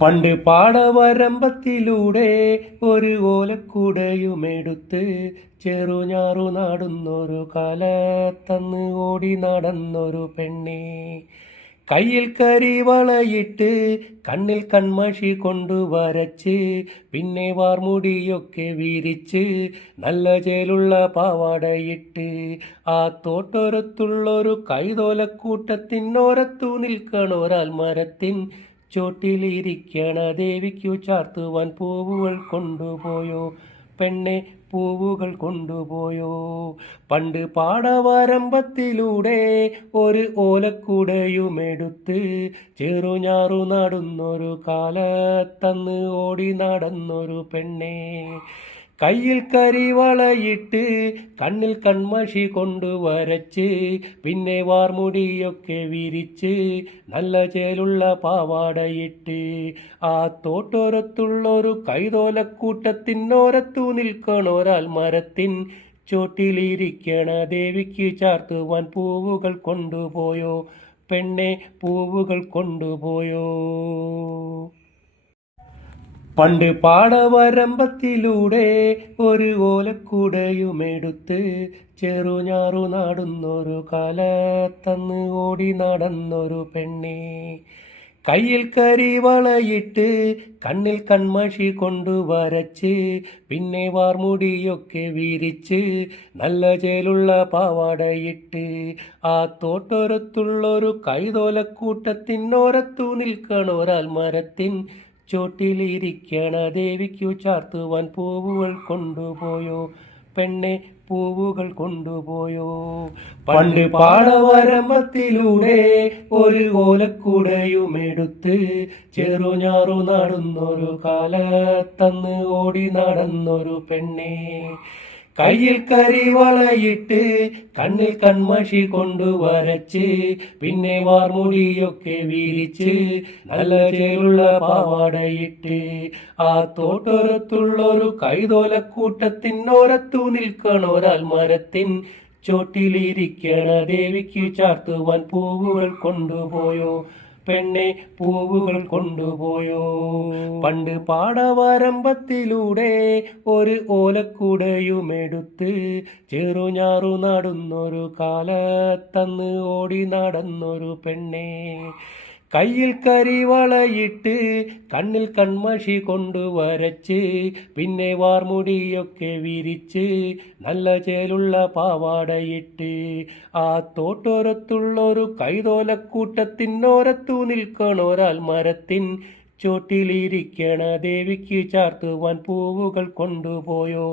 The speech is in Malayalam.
പണ്ട് പാടവരമ്പത്തിലൂടെ ഒരു ഓലക്കുടയുമെടുത്ത് ചെറുഞാറു നാടുന്നൊരു കാലത്തന്ന് ഓടി നടന്നൊരു പെണ്ണെ. കയ്യിൽ കരിവളയിട്ട് കണ്ണിൽ കൺമഷി കൊണ്ടു വരച്ച് പിന്നെ വാർമുടിയൊക്കെ വിരിച്ച് നല്ല ചേലുള്ള പാവാടയിട്ട് ആ തോട്ടോരത്തുള്ളൊരു കൈതോലക്കൂട്ടത്തിനോരത്തു നിൽക്കണൊരാൽ മരത്തിൻ ചോട്ടിലിരിക്കണ ദേവിക്കു ചാർത്തുവാൻ പൂവുകൾ കൊണ്ടുപോയോ പെണ്ണെ, പൂവുകൾ കൊണ്ടുപോയോ. പണ്ട് പാടവരമ്പത്തിലൂടെ ഒരു ഓലക്കുടയുമെടുത്ത് ചെറുഞാറു നടുന്നൊരു കാലത്തന്ന് ഓടി നടന്നൊരു പെണ്ണെ. കയ്യിൽ കരിവളയിട്ട് കണ്ണിൽ കൺമഷി കൊണ്ടു വരച്ച് പിന്നെ വാർമുടിയൊക്കെ വിരിച്ച് നല്ല ചേലുള്ള പാവാടയിട്ട് ആ തോട്ടോരത്തുള്ളൊരു കൈതോലക്കൂട്ടത്തിനോരത്തു നിൽക്കണൊരാൽ മരത്തിൻ ചോട്ടിലിരിക്കണ ദേവിക്ക് ചാർത്തുവാൻ പൂവുകൾ കൊണ്ടുപോയോ പെണ്ണെ, പൂവുകൾ കൊണ്ടുപോയോ. പണ്ട് പാടവരമ്പത്തിലൂടെ ഒരു ഓലക്കുടയുമെടുത്ത് ചെറുഞാറു നാടുന്നൊരു കാലത്തന്ന് ഓടി നടന്നൊരു പെണ്ണെ. കയ്യിൽ കരിവളയിട്ട് കണ്ണിൽ കൺമഷി കൊണ്ടു വരച്ച് പിന്നെ വാർമുടിയൊക്കെ വിരിച്ച് നല്ല ചേലുള്ള പാവാടയിട്ട് ആ തോട്ടോരത്തുള്ളൊരു കൈതോലക്കൂട്ടത്തിനോരത്തു നിൽക്കണൊരാൽ മരത്തിൻ ചോട്ടിലിരിക്കണ ദേവിക്കു ചാർത്തുവാൻ പൂവുകൾ കൊണ്ടുപോയോ പെണ്ണെ, പൂവുകൾ കൊണ്ടുപോയോ. പണ്ട് പാടവരമ്പത്തിലൂടെ ഒരു ഓലക്കുടയുമെടുത്ത് ചെറുഞാറു നടന്നൊരു കാലത്തന്ന് ഓടി നടന്നൊരു പെണ്ണെ. കയ്യിൽ കരിവളയിട്ട് കണ്ണിൽ കൺമഷി കൊണ്ടു വരച്ച് പിന്നെ വാർമുടിയൊക്കെ വിരിച്ച് നല്ല ചേലുള്ള പാവാടയിട്ട് ആ തോട്ടോരത്തുള്ളൊരു കൈതോലക്കൂട്ടത്തിനോരത്തു നിൽക്കണൊരാൽ മരത്തിൻ ചോട്ടിലിരിക്കണ ദേവിക്ക് ചാർത്തുവാൻ പൂവുകൾ കൊണ്ടുപോയോ പെണ്ണെ, പൂവുകൾ കൊണ്ടുപോയോ. പണ്ട് പാടവരമ്പത്തിലൂടെ ഒരു ഓലക്കുടയുമെടുത്ത് ചെറുഞാറു നടന്നൊരു കാലത്തന്ന് ഓടി നടന്നൊരു പെണ്ണെ. കയ്യിൽ കരിവളയിട്ട് കണ്ണിൽ കൺമഷി കൊണ്ടു വരച്ച് പിന്നെ വാർമുടിയൊക്കെ വിരിച്ച് നല്ല ചേലുള്ള പാവാടയിട്ട് ആ തോട്ടോരത്തുള്ളൊരു കൈതോലക്കൂട്ടത്തിനോരത്തു നിൽക്കണൊരാൽ മരത്തിൻ ചോട്ടിലിരിക്കണ ദേവിക്ക് ചാർത്തുവാൻ പൂവുകൾ കൊണ്ടുപോയോ